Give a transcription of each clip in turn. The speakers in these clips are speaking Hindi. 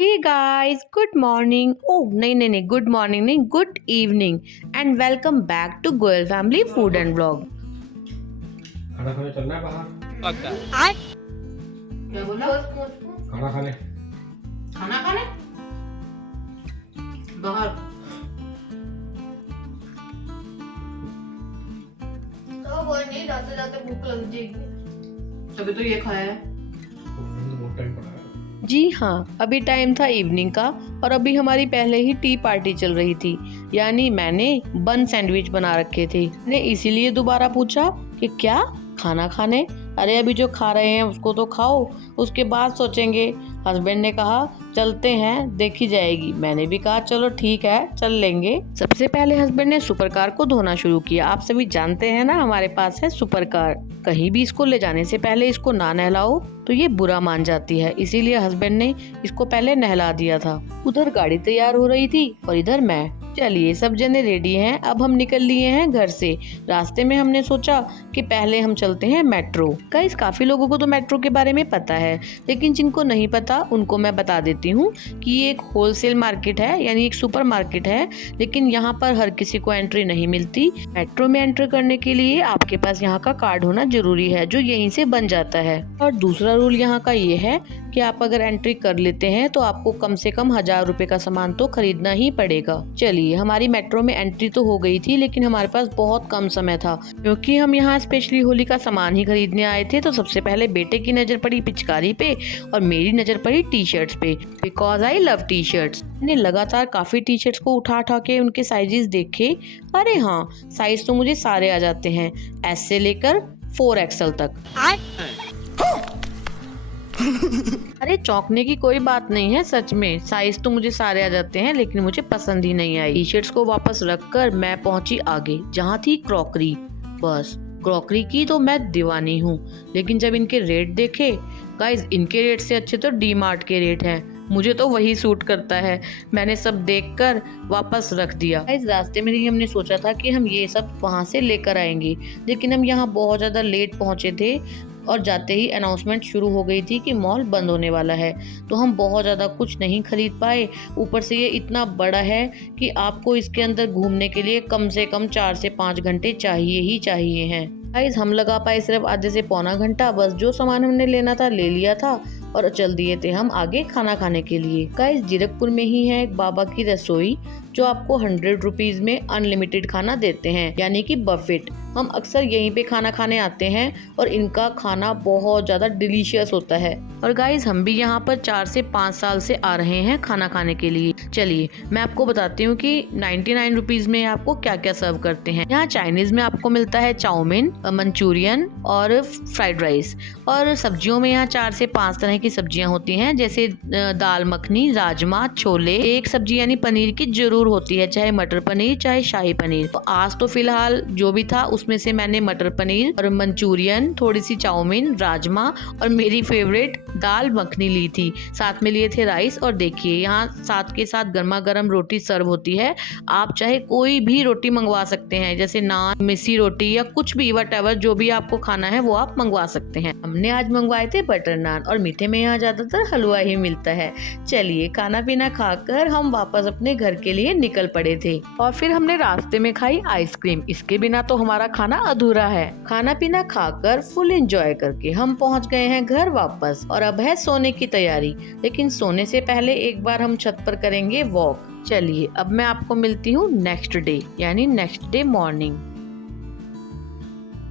Hey guys, good morning. Oh, नहीं, good morning नहीं, good evening and welcome back to Goel Family Food and Vlog. खाना खाने चलना है बाहर। पक्का। क्या बोला? खाना खाने खाना खाने? बाहर। तो कोई नहीं, जाते जाते भूख लग जाएगी। तभी तो ये खाया है। बहुत टाइम पड़ा है। जी हाँ, अभी टाइम था इवनिंग का और अभी हमारी पहले ही टी पार्टी चल रही थी। यानी मैंने बन सैंडविच बना रखे थे। मैंने इसीलिए दोबारा पूछा कि क्या खाना खाने? अरे अभी जो खा रहे हैं उसको तो खाओ, उसके बाद सोचेंगे। हस्बैंड ने कहा चलते हैं, देखी जाएगी। मैंने भी कहा चलो ठीक है, चल लेंगे। सबसे पहले हस्बैंड ने सुपर कार को धोना शुरू किया। आप सभी जानते हैं ना, हमारे पास है सुपर कार। कहीं भी इसको ले जाने से पहले इसको ना नहलाओ तो ये बुरा मान जाती है, इसीलिए हस्बैंड ने इसको पहले नहला दिया था। उधर गाड़ी तैयार हो रही थी और इधर मैं। चलिए सब जने रेडी हैं, अब हम निकल लिए हैं घर से। रास्ते में हमने सोचा कि पहले हम चलते हैं मेट्रो। गाइस काफी लोगों को तो मेट्रो के बारे में पता है, लेकिन जिनको नहीं पता उनको मैं बता देती हूँ कि ये एक होलसेल मार्केट है, यानी एक सुपर मार्केट है। लेकिन यहाँ पर हर किसी को एंट्री नहीं मिलती। मेट्रो में एंटर करने के लिए आपके पास यहाँ का कार्ड होना जरूरी है, जो यहीं से बन जाता है। और दूसरा रूल यहाँ का ये है कि आप अगर एंट्री कर लेते हैं तो आपको कम से कम 1000 रुपए का सामान तो खरीदना ही पड़ेगा। चलिए हमारी मेट्रो में एंट्री तो हो गई थी, लेकिन हमारे पास बहुत कम समय था, क्योंकि हम यहाँ स्पेशली होली का सामान ही खरीदने आए थे। तो सबसे पहले बेटे की नजर पड़ी पिचकारी पे और मेरी नजर पड़ी टी शर्ट्स पे, because I love T shirts. मैंने लगातार काफी टी शर्ट्स को उठा के उनके साइजेस देखे। अरे हाँ, साइज तो मुझे सारे आ जाते हैं, एस से लेकर 4XL तक। अरे चौंकने की कोई बात नहीं है, सच में साइज तो मुझे सारे आ जाते हैं, लेकिन मुझे पसंद ही नहीं आई। टी शर्ट्स को वापस रखकर मैं पहुंची आगे, जहां थी क्रॉकरी। बस क्रॉकरी की तो मैं दीवानी हूँ, लेकिन जब इनके रेट देखे, गाइस इनके रेट से अच्छे तो डी मार्ट के रेट हैं। मुझे तो वही सूट करता है। मैंने सब देखकर वापस रख दिया। इस रास्ते में ही हमने सोचा था कि हम ये सब वहां से लेकर आएंगे, लेकिन हम यहाँ बहुत ज्यादा लेट पहुंचे थे और जाते ही अनाउंसमेंट शुरू हो गई थी कि मॉल बंद होने वाला है। तो हम बहुत ज़्यादा कुछ नहीं खरीद पाए। ऊपर से ये इतना बड़ा है कि आपको इसके अंदर घूमने के लिए कम से कम 4 से 5 घंटे चाहिए ही चाहिए हैं। गाइस हम लगा पाए सिर्फ आधे से पौना घंटा। बस जो सामान हमने लेना था ले लिया था और चल दिए थे हम आगे खाना खाने के लिए। गाइस जीरकपुर में ही है एक बाबा की रसोई, जो आपको 100 रुपीज में अनलिमिटेड खाना देते हैं, यानी कि बफेट। हम अक्सर यहीं पे खाना खाने आते हैं और इनका खाना बहुत ज्यादा डिलीशियस होता है। और गाइस हम भी यहाँ पर 4 से 5 साल से आ रहे हैं खाना खाने के लिए। चलिए मैं आपको बताती हूँ कि 99 रुपीज में आपको क्या क्या सर्व करते हैं। यहाँ चाइनीज में आपको मिलता है चाउमीन, मंचूरियन और फ्राइड राइस। और सब्जियों में यहाँ 4 से 5 तरह की सब्जियां होती हैं, जैसे दाल मखनी, राजमा, छोले। एक सब्जी यानी पनीर की जरूर होती है, चाहे मटर पनीर चाहे शाही पनीर। तो आज तो फिलहाल जो भी था उसमें से मैंने मटर पनीर और मंचूरियन, थोड़ी सी चाउमीन, राजमा और मेरी फेवरेट दाल मखनी ली थी। साथ में लिए थे राइस। और देखिए यहाँ साथ के साथ गर्मा गर्म रोटी सर्व होती है। आप चाहे कोई भी रोटी मंगवा सकते हैं, जैसे नान, मिस्सी रोटी या कुछ भी, वटएवर जो भी आपको खाना है वो आप मंगवा सकते हैं। हमने आज मंगवाए थे बटर नान और मीठे में यहाँ ज्यादातर हलवा ही मिलता है। चलिए खाना पीना खाकर हम वापस अपने घर के लिए निकल पड़े थे और फिर हमने रास्ते में खाई आइसक्रीम। इसके बिना तो हमारा खाना अधूरा है। खाना पीना खाकर फुल एंजॉय करके हम पहुंच गए हैं घर वापस और अब है सोने की तैयारी। लेकिन सोने से पहले एक बार हम छत पर करेंगे वॉक। चलिए अब मैं आपको मिलती हूँ नेक्स्ट डे, यानी नेक्स्ट डे मॉर्निंग।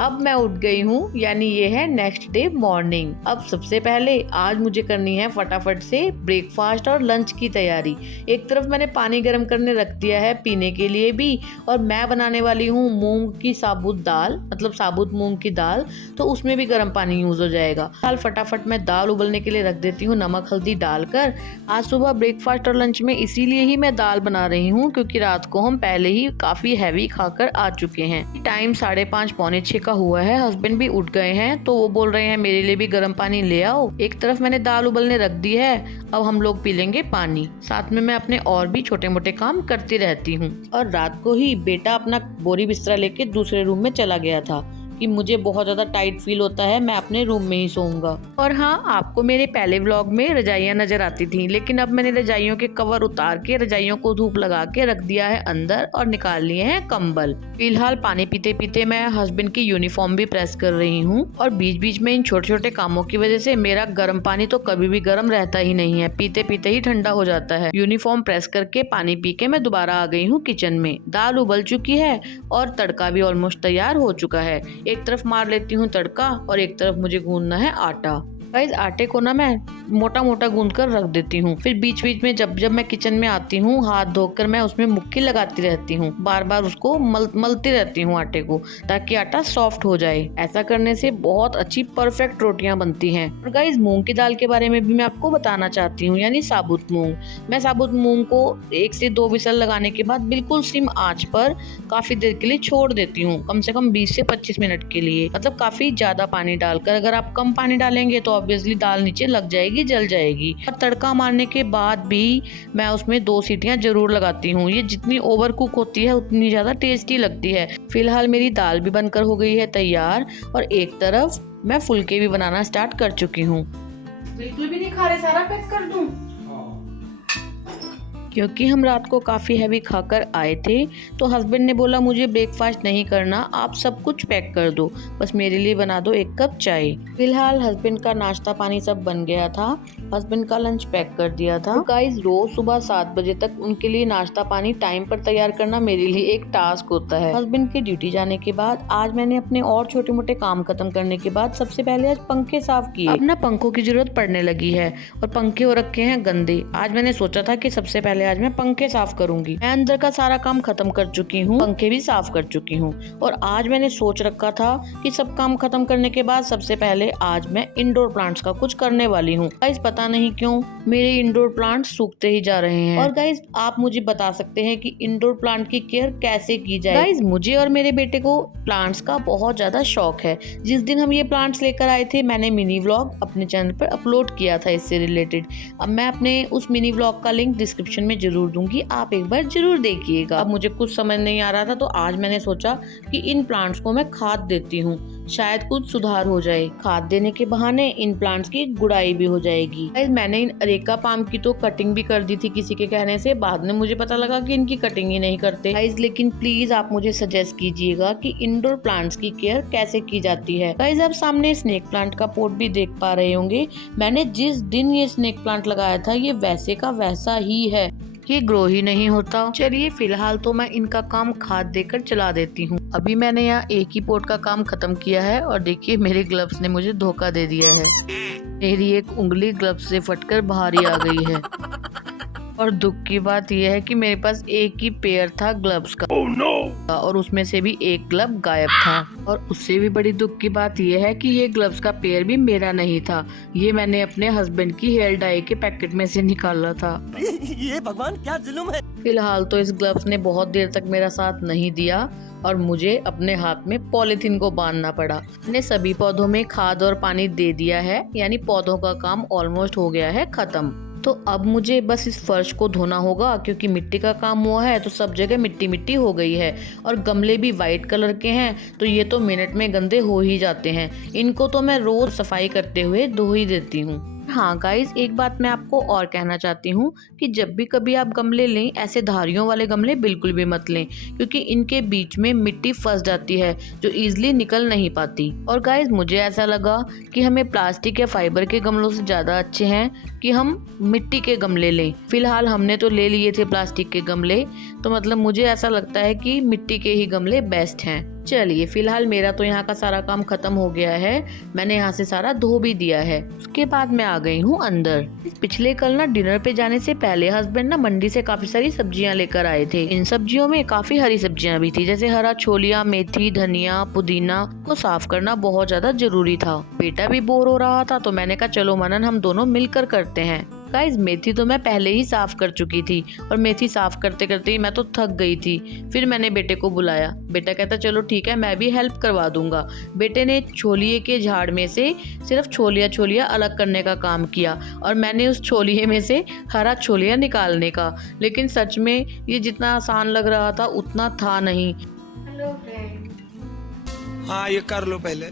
अब मैं उठ गई हूँ, यानी ये है नेक्स्ट डे मॉर्निंग। अब सबसे पहले आज मुझे करनी है फटाफट से ब्रेकफास्ट और लंच की तैयारी। एक तरफ मैंने पानी गर्म करने रख दिया है पीने के लिए भी, और मैं बनाने वाली हूँ मूंग की साबुत दाल, मतलब साबुत मूंग की दाल। तो उसमें भी गर्म पानी यूज हो जाएगा। फिलहाल फटाफट मैं दाल उबलने के लिए रख देती हूँ, नमक हल्दी डालकर। आज सुबह ब्रेकफास्ट और लंच में इसीलिए ही मैं दाल बना रही हूँ, क्योंकि रात को हम पहले ही काफी हैवी खाकर आ चुके हैं। टाइम 5:30 पौने 6 का हुआ है। हस्बैंड भी उठ गए हैं, तो वो बोल रहे हैं मेरे लिए भी गर्म पानी ले आओ। एक तरफ मैंने दाल उबलने रख दी है, अब हम लोग पी लेंगे पानी। साथ में मैं अपने और भी छोटे मोटे काम करती रहती हूँ। और रात को ही बेटा अपना बोरी बिस्तरा लेके दूसरे रूम में चला गया था, कि मुझे बहुत ज़्यादा टाइट फील होता है, मैं अपने रूम में ही सोऊंगा। और हाँ, आपको मेरे पहले व्लॉग में रजाइयाँ नजर आती थी, लेकिन अब मैंने रजाइयों के कवर उतार के रजाइयों को धूप लगा के रख दिया है अंदर और निकाल लिए हैं कंबल। फिलहाल पानी पीते पीते मैं हस्बैंड की यूनिफॉर्म भी प्रेस कर रही हूँ और बीच बीच में इन छोटे छोटे कामों की वजह से मेरा गर्म पानी तो कभी भी गर्म रहता ही नहीं है, पीते पीते ही ठंडा हो जाता है। यूनिफॉर्म प्रेस करके पानी पी के मैं दोबारा आ गई हूँ किचन में। दाल उबल चुकी है और तड़का भी ऑलमोस्ट तैयार हो चुका है। एक तरफ मार लेती हूँ तड़का और एक तरफ मुझे गूंदना है आटा। गाइस आटे को ना मैं मोटा मोटा गूंद कर रख देती हूँ, फिर बीच बीच में जब मैं किचन में आती हूँ हाथ धोकर मैं उसमें मुक्की लगाती रहती हूँ, बार बार उसको मलती रहती हूँ आटे को, ताकि आटा सॉफ्ट हो जाए। ऐसा करने से बहुत अच्छी परफेक्ट रोटियां बनती हैं। और गाइस मूंग की दाल के बारे में भी मैं आपको बताना चाहती हूँ, यानी साबुत मूंग। मैं साबुत मूंग को 1 से 2 विसल लगाने के बाद बिल्कुल सिम आंच पर काफी देर के लिए छोड़ देती हूँ, कम से कम 20 से 25 मिनट के लिए, मतलब काफी ज्यादा पानी डालकर। अगर आप कम पानी डालेंगे तो ऑब्वियसली दाल नीचे लग जाएगी, जल जाएगी। और तड़का मारने के बाद भी मैं उसमें 2 सीटियां जरूर लगाती हूँ। ये जितनी ओवर कुक होती है उतनी ज्यादा टेस्टी लगती है। फिलहाल मेरी दाल भी बनकर हो गई है तैयार और एक तरफ मैं फुलके भी बनाना स्टार्ट कर चुकी हूँ। बिल्कुल भी नहीं खा रहे, सारा पैक कर दूं? क्योंकि हम रात को काफ़ी हैवी खाकर आए थे तो हस्बैंड ने बोला मुझे ब्रेकफास्ट नहीं करना, आप सब कुछ पैक कर दो, बस मेरे लिए बना दो 1 कप चाय। फिलहाल हस्बैंड का नाश्ता पानी सब बन गया था, हस्बैंड का लंच पैक कर दिया था। गाइस रोज सुबह 7 बजे तक उनके लिए नाश्ता पानी टाइम पर तैयार करना मेरे लिए एक टास्क होता है। हस्बैंड की ड्यूटी जाने के बाद आज मैंने अपने और छोटे मोटे काम खत्म करने के बाद सबसे पहले आज पंखे साफ किए। अब ना पंखों की जरूरत पड़ने लगी है और पंखे हो रखे हैं गंदे। आज मैंने सोचा था कि सबसे पहले आज मैं पंखे साफ करूंगी। मैं अंदर का सारा काम खत्म कर चुकी हूँ, पंखे भी साफ कर चुकी हूँ और आज मैंने सोच रखा था कि सब काम खत्म करने के बाद सबसे पहले आज मैं इंडोर प्लांट्स का कुछ करने वाली हूँ। गाइस पता नहीं क्यों मेरे इंडोर प्लांट्स सूखते ही जा रहे हैं। और गाइस आप मुझे बता सकते हैं कि इंडोर प्लांट की केयर कैसे की जाए। गाइस मुझे और मेरे बेटे को प्लांट्स का बहुत ज्यादा शौक है। जिस दिन हम ये प्लांट्स लेकर आए थे मैंने मिनी व्लॉग अपने चैनल पर अपलोड किया था इससे रिलेटेड। अब मैं अपने उस मिनी व्लॉग का लिंक डिस्क्रिप्शन में जरूर दूंगी, आप एक बार जरूर देखिएगा। अब मुझे कुछ समझ नहीं आ रहा था तो आज मैंने सोचा कि इन प्लांट्स को मैं खाद देती हूँ, शायद कुछ सुधार हो जाए। खाद देने के बहाने इन प्लांट्स की गुड़ाई भी हो जाएगी। मैंने इन अरेका पाम की तो कटिंग भी कर दी थी किसी के कहने से, बाद में मुझे पता लगा कि इनकी कटिंग ही नहीं करते। गाइस लेकिन प्लीज आप मुझे सजेस्ट कीजिएगा कि इंडोर प्लांट्स की केयर कैसे की जाती है। गाइस आप सामने स्नेक प्लांट का पोट भी देख पा रहे होंगे। मैंने जिस दिन ये स्नेक प्लांट लगाया था ये वैसे का वैसा ही है, ये ग्रो ही नहीं होता। चलिए फिलहाल तो मैं इनका काम खाद देकर चला देती हूँ। अभी मैंने यहाँ एक ही पोट का काम खत्म किया है और देखिए मेरे ग्लव्स ने मुझे धोखा दे दिया है। मेरी एक उंगली ग्लव्स से फटकर बाहर ही आ गई है और दुख की बात यह है कि मेरे पास एक ही पेयर था ग्लव्स का। oh, no! और उसमें से भी एक ग्लव गायब था। और उससे भी बड़ी दुख की बात यह है कि ये ग्लव्स का पेयर भी मेरा नहीं था, ये मैंने अपने हस्बैंड की हेयर डाई के पैकेट में से निकाला था। ये भगवान क्या जुल्म है। फिलहाल तो इस ग्लव्स ने बहुत देर तक मेरा साथ नहीं दिया और मुझे अपने हाथ में पॉलीथीन को बांधना पड़ा। मैंने सभी पौधों में खाद और पानी दे दिया है, यानी पौधों का काम ऑलमोस्ट हो गया है खत्म। तो अब मुझे बस इस फर्श को धोना होगा, क्योंकि मिट्टी का काम हुआ है तो सब जगह मिट्टी मिट्टी हो गई है और गमले भी वाइट कलर के हैं तो ये तो मिनट में गंदे हो ही जाते हैं। इनको तो मैं रोज सफाई करते हुए धो ही देती हूँ। हाँ गाइस एक बात मैं आपको और कहना चाहती हूँ कि जब भी कभी आप गमले लें ऐसे धारियों वाले गमले बिल्कुल भी मत लें, क्योंकि इनके बीच में मिट्टी फंस जाती है जो इजीली निकल नहीं पाती। और गाइस मुझे ऐसा लगा कि हमें प्लास्टिक या फाइबर के गमलों से ज्यादा अच्छे हैं कि हम मिट्टी के गमले लें। फिलहाल हमने तो ले लिए थे प्लास्टिक के गमले, तो मतलब मुझे ऐसा लगता है कि मिट्टी के ही गमले बेस्ट हैं। चलिए फिलहाल मेरा तो यहाँ का सारा काम खत्म हो गया है, मैंने यहाँ से सारा धो भी दिया है। उसके बाद मैं आ गई हूँ अंदर। पिछले कल ना डिनर पे जाने से पहले हस्बैंड ना मंडी से काफी सारी सब्जियाँ लेकर आए थे। इन सब्जियों में काफी हरी सब्जियाँ भी थी, जैसे हरा छोलिया, मेथी, धनिया, पुदीना को साफ करना बहुत ज्यादा जरूरी था। बेटा भी बोर हो रहा था तो मैंने कहा चलो मनन हम दोनों मिलकर करते हैं। गाइस मेथी तो मैं पहले ही साफ कर चुकी थी और मेथी साफ करते करते ही मैं तो थक गई थी। फिर मैंने बेटे को बुलाया, बेटा कहता चलो ठीक है मैं भी हेल्प करवा दूंगा। बेटे ने छोलिए के झाड़ में से सिर्फ छोलिया अलग करने का काम किया और मैंने उस छोलिए में से हरा छोलिया निकालने का। लेकिन सच में ये जितना आसान लग रहा था उतना था नहीं। हेलो फ्रेंड, हाँ ये कर लो पहले।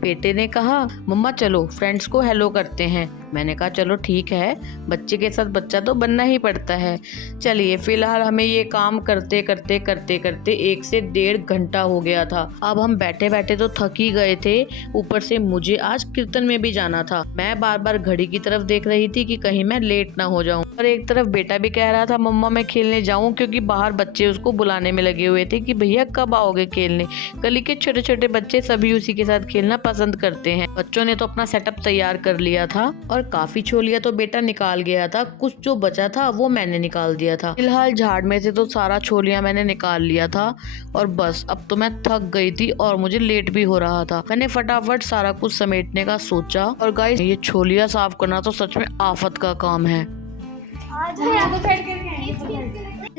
बेटे ने कहा मम्मा चलो फ्रेंड्स को हेलो करते हैं। मैंने कहा चलो ठीक है, बच्चे के साथ बच्चा तो बनना ही पड़ता है। चलिए फिलहाल हमें ये काम करते करते करते करते 1 से 1.5 घंटा हो गया था। अब हम बैठे बैठे तो थक ही गए थे, ऊपर से मुझे आज कीर्तन में भी जाना था। मैं बार बार घड़ी की तरफ देख रही थी कि कहीं मैं लेट ना हो जाऊं, और एक तरफ बेटा भी कह रहा था मम्मा मैं खेलने जाऊं, क्योंकि बाहर बच्चे उसको बुलाने में लगे हुए थे कि भैया कब आओगे खेलने। गली के छोटे छोटे बच्चे सभी उसी के साथ खेलना पसंद करते हैं। बच्चों ने तो अपना सेटअप तैयार कर लिया था और काफी छोलिया तो बेटा निकाल गया था, कुछ जो बचा था वो मैंने निकाल दिया था। फिलहाल झाड़ में से तो सारा छोलिया मैंने निकाल लिया था और बस अब तो मैं थक गई थी और मुझे लेट भी हो रहा था। मैंने फटाफट सारा कुछ समेटने का सोचा। और गाइस ये छोलिया साफ करना तो सच में आफत का काम है।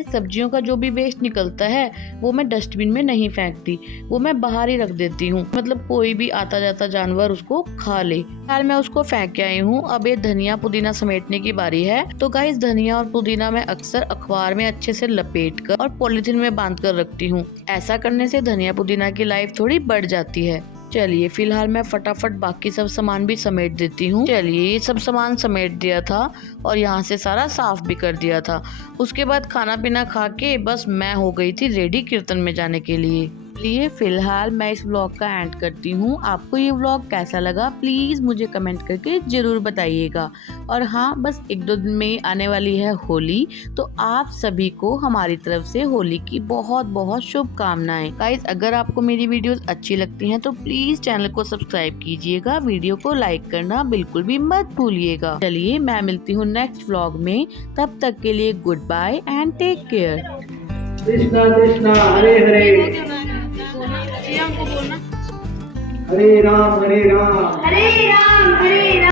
सब्जियों का जो भी वेस्ट निकलता है वो मैं डस्टबिन में नहीं फेंकती, वो मैं बाहर ही रख देती हूँ, मतलब कोई भी आता जाता जानवर उसको खा ले। फिलहाल मैं उसको फेंक के आई हूँ। अब ये धनिया पुदीना समेटने की बारी है। तो गाइस धनिया और पुदीना मैं अक्सर अखबार में अच्छे से लपेट कर और पॉलिथीन में बांध कर रखती हूँ। ऐसा करने से धनिया पुदीना की लाइफ थोड़ी बढ़ जाती है। चलिए फिलहाल मैं फटाफट बाकी सब सामान भी समेट देती हूँ। चलिए ये सब सामान समेट दिया था और यहाँ से सारा साफ भी कर दिया था। उसके बाद खाना पीना खा के बस मैं हो गई थी रेडी कीर्तन में जाने के लिए। फिलहाल मैं इस व्लॉग का एंड करती हूँ। आपको ये व्लॉग कैसा लगा प्लीज मुझे कमेंट करके जरूर बताइएगा। और हाँ बस 1-2 दिन में आने वाली है होली, तो आप सभी को हमारी तरफ से होली की बहुत बहुत शुभकामनाएं। गाइस अगर आपको मेरी वीडियोस अच्छी लगती हैं तो प्लीज चैनल को सब्सक्राइब कीजिएगा, वीडियो को लाइक करना बिल्कुल भी मत भूलिएगा। चलिए मैं मिलती हूँ नेक्स्ट व्लॉग में, तब तक के लिए goodbye and take care. Krishna Krishna Hare Hare, Hare Ram Hare Ram, Hare Ram Hare Ram.